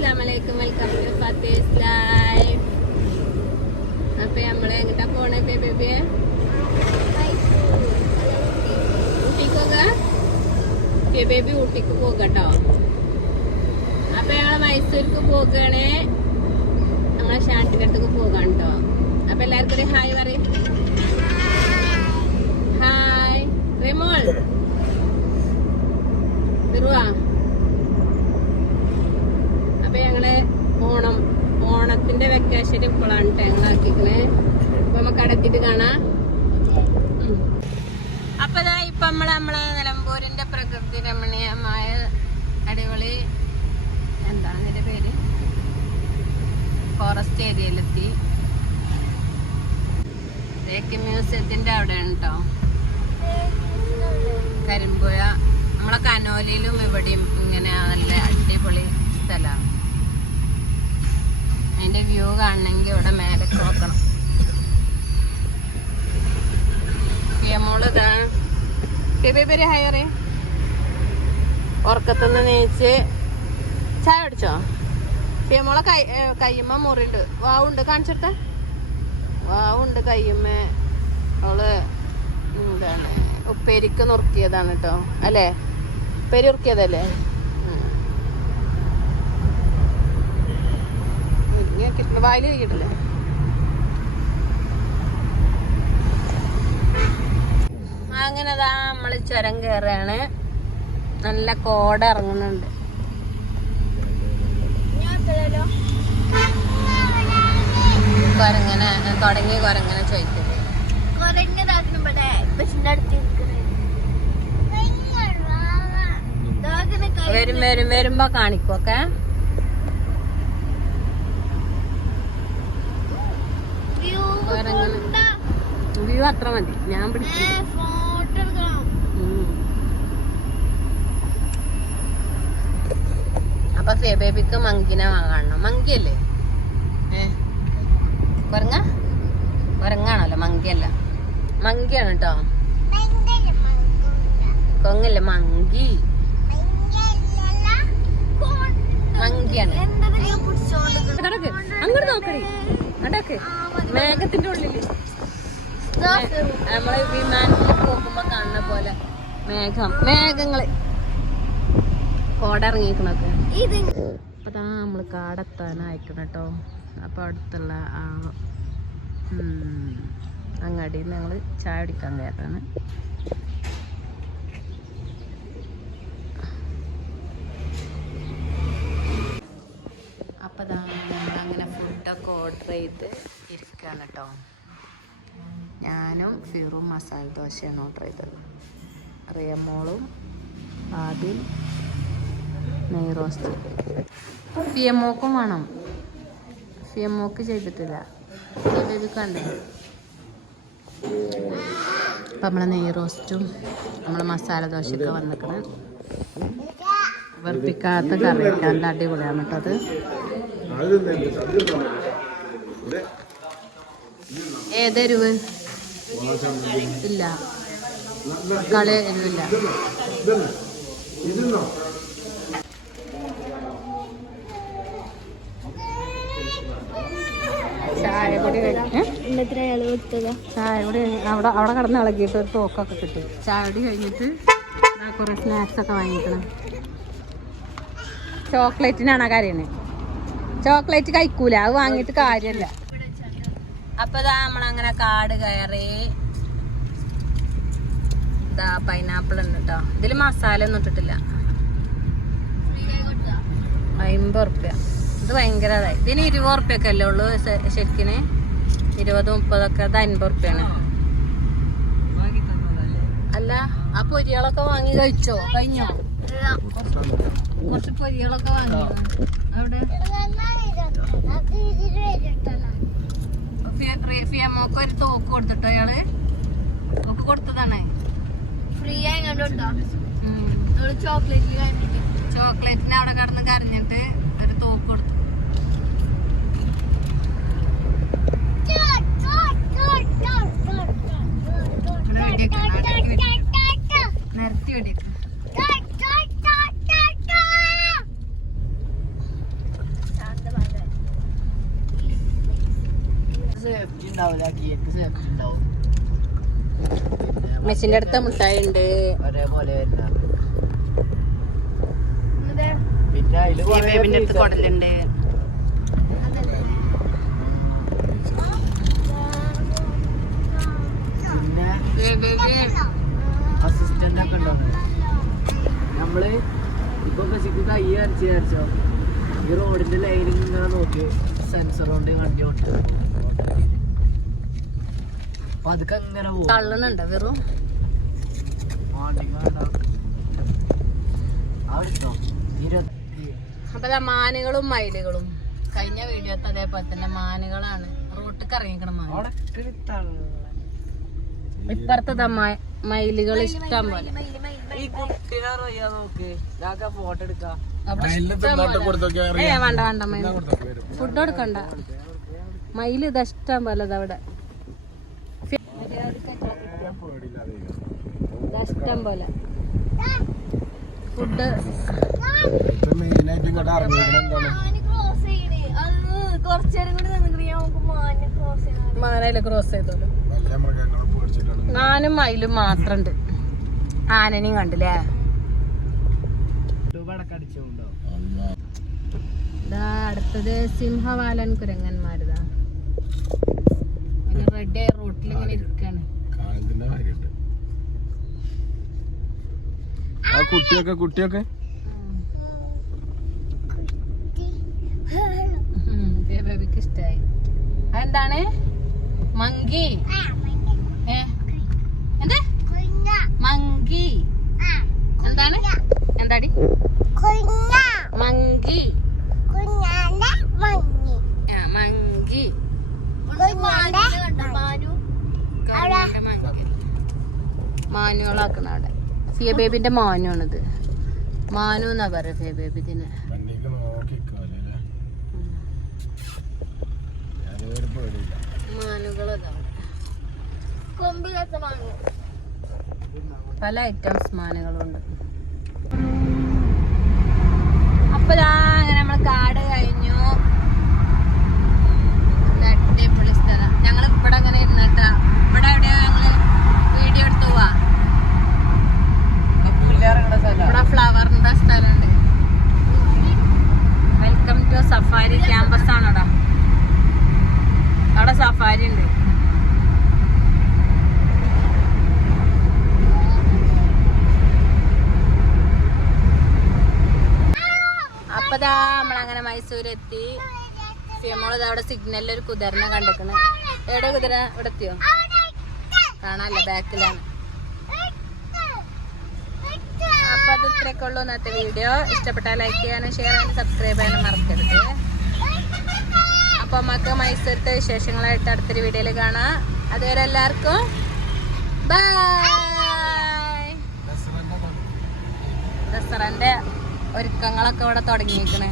അസ്സലാമലൈക്കും, welcome to Fathi's life. അപ്പൊ നമ്മള് എങ്ങോട്ടാ പോണേ ബേബിയെ? ഊട്ടിക്കൊക്കെ ബേബി ഊട്ടിക്ക് പോകട്ടോ. അപ്പൊ ഞങ്ങള് മൈസൂർക്ക് പോകണേ, നമ്മളെ ഷാട്ടിന്റെ അടുത്തേക്ക് പോകാൻ കേട്ടോ. അപ്പൊ എല്ലാവർക്കും ഒരു ഹായ് പറയും. ഹായ് റിമോൾ തിരുവാ. അപ്പൊ ഞങ്ങള് ഓണത്തിന്റെ വെക്കേഷൻ ഇപ്പോഴാണ് ഞങ്ങളാക്കിക്കണേ. അപ്പൊ നമുക്ക് അടത്തിട്ട് കാണാം. അപ്പൊ ഇപ്പൊ നമ്മളെ നിലമ്പൂരിന്റെ പ്രകൃതി രമണീയമായ അടിപൊളി എന്താണ് ഇതിന്റെ പേര്, ഫോറസ്റ്റ് ഏരിയയിലെത്തി. തേക്ക് മ്യൂസിയത്തിന്റെ അവിടെയാണ് കേട്ടോ കരിമ്പുഴ. നമ്മളെ കനോലിയിലും ഇവിടെയും ഇങ്ങനെ നല്ല അടിപൊളി സ്ഥലമാണ്. അതിന്റെ വ്യൂ കാണണമെങ്കിൽ ഇവിടെ മേലെ നോക്കണം. മോളിതാ പേര് ഹയറേ ഉറക്കത്തുനിന്ന് നീച്ച് ചായ കുടിച്ചോ? മോളെ കയ്യമ്മ മുറിണ്ട്. വാവുണ്ട്, കാണിച്ചിട്ട് വാവുണ്ട് കയ്യമ്മ. അവള് എന്താണ് ഉപ്പേരിക്ക് നുറുക്കിയതാണ് കേട്ടോ, അല്ലേ? ഉപ്പേരി ഉറുക്കിയതല്ലേ? വായിൽ കിട്ടില്ലേ? അങ്ങനെ അതാ നമ്മള് ചുരം കയറാണ്. നല്ല കോട ഇറങ്ങുന്നുണ്ട്. കൊരങ്ങനെ ചോദിക്കുന്നത് വരുമ്പോ കാണിക്കൊക്കെ. വ്യൂ അത്ര മതി, ഞാൻ പിടിച്ചു. അപ്പൊ ബേബിക്ക് മങ്കിനെ കാണണം. മങ്കിയല്ലേ? കൊരങ്ങാണല്ലോ, മങ്കിയല്ല. മങ്കിയാണ് കേട്ടോ, കൊങ്ങല്ലേ, മങ്കി മങ്കിയാണ്. അങ്ങോട്ട് നോക്കണേ, അടക്ക് മേഘത്തിന്റെ ഉള്ളില് നമ്മള് വിമാനത്തിൽ പോകുമ്പോ കാണുന്ന പോലെ മേഘങ്ങള് കോട ഇറങ്ങിക്കണൊക്കെ. അതാ നമ്മള് കാടെത്താനായിക്കണം കേട്ടോ. അപ്പൊ അടുത്തുള്ള ആ അങ്ങാടിയിൽ നിന്ന് ഞങ്ങള് ചായ കുടിക്കാൻ കയറാണ്. അപ്പൊ ഞങ്ങളങ്ങനെ ഫുഡൊക്കെ ഓർഡർ ചെയ്ത് ഇരിക്കുകയാണ് കേട്ടോ. ഞാനും ഫിറും മസാല ദോശയാണ് ഓർഡർ ചെയ്തത്. റിയമോളും ആദ്യം നെയ് റോസ്റ്റ്. ഫിയമോക്കും വേണം, ഫിയമോക്ക് ചെയ്തിട്ടില്ല. കണ്ടേ? അപ്പം നമ്മളെ നെയ് റോസ്റ്റും നമ്മളെ മസാല ദോശയൊക്കെ വന്നിക്കണം. വെറുപ്പിക്കാത്ത കറി, നല്ല അടിപൊളിയാണ് കേട്ടോ അത്. ഏതെരുവ് ഇല്ല, കളി എരിവില്ല. ചായ കൂടി അവിടെ കിടന്ന് ഇളകിയിട്ട് ഒരു തോക്കൊക്കെ കിട്ടി. ചായ കൂടി കഴിഞ്ഞിട്ട് കുറെ സ്നാക്സ് ഒക്കെ വാങ്ങിക്കണം. ചോക്ലേറ്റിനാണ് കാര്യമാണ്. ചോക്ലേറ്റ് കഴിക്കൂല, അത് വാങ്ങിയിട്ട് കാര്യമല്ല. അപ്പൊ ഇതാ നമ്മളങ്ങനെ കാട് കയറി. ഇതാ പൈനാപ്പിൾ ഉണ്ട് കേട്ടോ. ഇതില് മസാല ഒന്നും ഇട്ടിട്ടില്ല. 50 ഉറുപ്പ്യ. ഇത് ഭയങ്കര ഇതായി. ഇതിന് 20 ഉറുപ്പ്യൊക്കെ അല്ലേ ഉള്ളു ശരിക്കിന്. 20-30 ഒക്കെ. ഇത് 50 ഉറുപ്പ്യാണ്. അല്ല, ആ പൊരികളൊക്കെ വാങ്ങി കഴിച്ചോ? കഴിഞ്ഞോ? കുറച്ച് പൊരികളൊക്കെ വാങ്ങി. അവിടെ ഫിയമോക്ക് ഒരു തോക്ക് കൊടുത്തിട്ടോ അയാള്. ഒക്കെ കൊടുത്തതാണ് ഫ്രീ ആയി. ചോക്ലേറ്റിന് അവിടെ കടന്ന് കരഞ്ഞിട്ട് ഒരു തോക്ക് കൊടുത്തു. നിരത്തി വെടിയൊക്കെ മെസ്സിന്റെ അടുത്ത മുട്ടായി ഉണ്ട്. ബേബിന്റെ അടുത്ത് കുടലുണ്ട്. അസിസ്റ്റന്റ് ഒക്കെ ഉണ്ടാവും. നമ്മള് ഇപ്പൊ ബസ്സിക്ക് കൈ അരച്ച് വിചാരിച്ചോ, ഈ റോഡിന്റെ ലൈനിൽ ഇങ്ങനെ നോക്കി സെൻസർ കൊണ്ട് വണ്ടി ഓട്ട് അപ്പൊ അതൊക്കെ അങ്ങനെ തള്ളണുണ്ടോ വെറും അപ്പൊ മാനുകളും മയിലുകളും കഴിഞ്ഞ വീഡിയോത്തെ അതേപോലെ തന്നെ മാനുകളാണ് റോട്ടിക്ക് ഇറങ്ങിക്കണ മാൻ. ഇപ്പുറത്തെ മയിലുകൾ ഇഷ്ടം പോലെ. ഈ കുട്ടിനെ നോക്ക്, ഫോട്ടോ എടുക്കാം. വേണ്ട വേണ്ട ഫുഡ് കൊടുക്കണ്ട. മയില് ഇത് ഇഷ്ടം പോലെ അവിടെ ഇഷ്ടം പോലെ ഫുഡ്. മാനയില് ക്രോസ് ചെയ്തോളൂ. മാനും മയിലും മാത്രണ്ട്. ആനനെയും കണ്ടില്ലേ. അടുത്തത് സിംഹവാലൻ കുരങ്ങന്മാരിതാ റെഡ് റോട്ടിൽ ഇങ്ങനെ ഇരിക്കാണ്. കുട്ടിയൊക്കെ ബേബിക്ക് ഇഷ്ടായി. അതെന്താണ് മങ്കി? എന്ത് മങ്കി? എന്താണ് എന്താടി മങ്കി? മങ്കി മാനുകളാക്കണ അവിടെ. ഫിയ ബേബിന്റെ മാനുവാണിത്. മാനു എന്നാ പറയാ ഫിയ ബേബി ഇതിന്. പല ഐറ്റംസ് മാനുകളുണ്ട്. അപ്പൊ അങ്ങനെ നമ്മള് കാട് കഴിഞ്ഞു. അടിപൊളി സ്ഥലം. ഞങ്ങള് ഇവിടെ അങ്ങനെ ഇരുന്നിട്ടാ. ഇവിടെ എവിടെയാ ഞങ്ങള് വീഡിയോ എടുത്തു പോവാ. ഇവിടെ ഫ്ലവറിന്റെ സ്ഥലമുണ്ട്. വെൽക്കം ടു സഫാരി ക്യാമ്പസ് ആണോടാ. അവിടെ സഫാരി ഉണ്ട്. അപ്പതാ നമ്മളങ്ങനെ മൈസൂർ എത്തി. ഫിയമോള് അവിടെ സിഗ്നലിൽ ഒരു കുതിരനെ കണ്ടിക്കണ്. എവിടെ കുതിര? ഇവിടെ എത്തിയോ? കാണാല്ല, ബാക്കിലാണ്. അപ്പൊ അത് ഇത്രയൊക്കെ ഉള്ളൂ ഇന്നത്തെ വീഡിയോ. ഇഷ്ടപ്പെട്ടാൽ ലൈക്ക് ചെയ്യാനും ഷെയർ ചെയ്യാനും സബ്സ്ക്രൈബ് ചെയ്യാനും മറക്കരുത്. അപ്പൊ നമുക്ക് മൈസൂരത്തെ വിശേഷങ്ങളായിട്ട് അടുത്തൊരു വീഡിയോയിൽ കാണാം. അതുവരെ എല്ലാവർക്കും ബൈ. ദസറന്റെ ഒരുക്കങ്ങളൊക്കെ ഇവിടെ തുടങ്ങിയിരിക്കണേ.